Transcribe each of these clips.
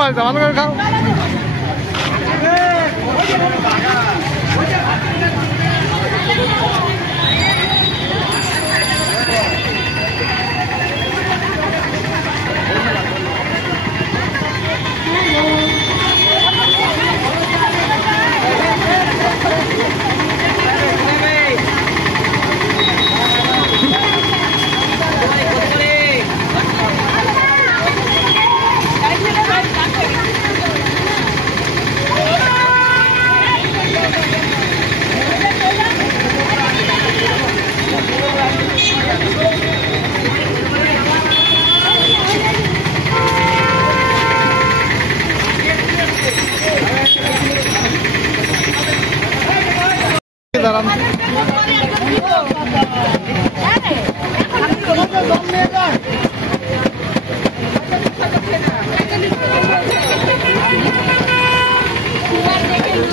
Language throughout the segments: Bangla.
বাজটা ভালো করে খাও।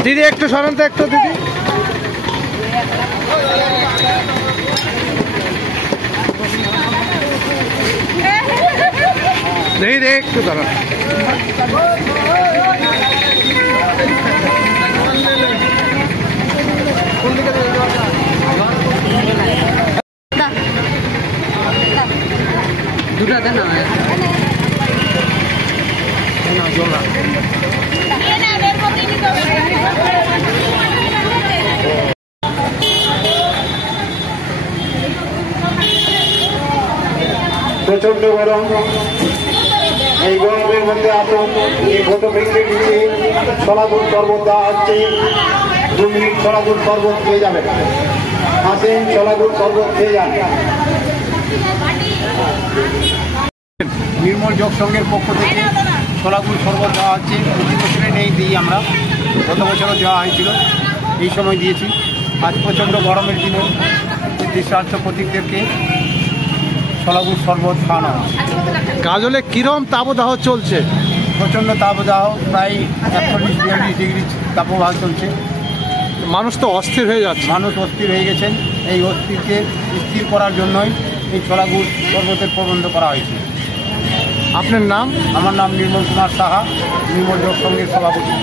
দিদি একটু সরেন তো, একটু দিদি। দিদি একটু দাঁড়ান। দুটা দেন না জল প্রচন্ড গরম। এই গরমের মধ্যে আসুন, এই ফটো ভেঙে দিয়ে ছলাগুড় শরবত দেওয়া হচ্ছে। 2 মিনিট ছলাগুড় শরবত খেয়ে যাবেন। আসেন, ছলাগুড় শরবত খেয়ে যান। নির্মল যোগ সংঘের পক্ষ থেকে ছলাগুড় শরবত দেওয়া হচ্ছে। প্রতি বছরে নেই দিই আমরা, গত বছরও দেওয়া হয়েছিল, এই সময় দিয়েছি। আজ প্রচণ্ড গরমের দিনে তৃষ্ণার্ত প্রতীকদেরকে ছলাগুড় শরবত খাওয়ানো হচ্ছে। গাজলে কিরম তাপদাহ চলছে? প্রচণ্ড তাপদাহ, প্রায় 41-42 ডিগ্রি তাপদাহ চলছে। মানুষ তো অস্থির হয়ে যাচ্ছে। মানুষ অস্থির হয়ে গেছেন। এই অস্থিরকে স্থির করার জন্যই এই ছলাগুড় শরবতের প্রবন্ধ করা হয়েছে। আপনার নাম? আমার নাম নির্মল কুমার সাহা, নির্মল যোগ সংঘের সভাপতি।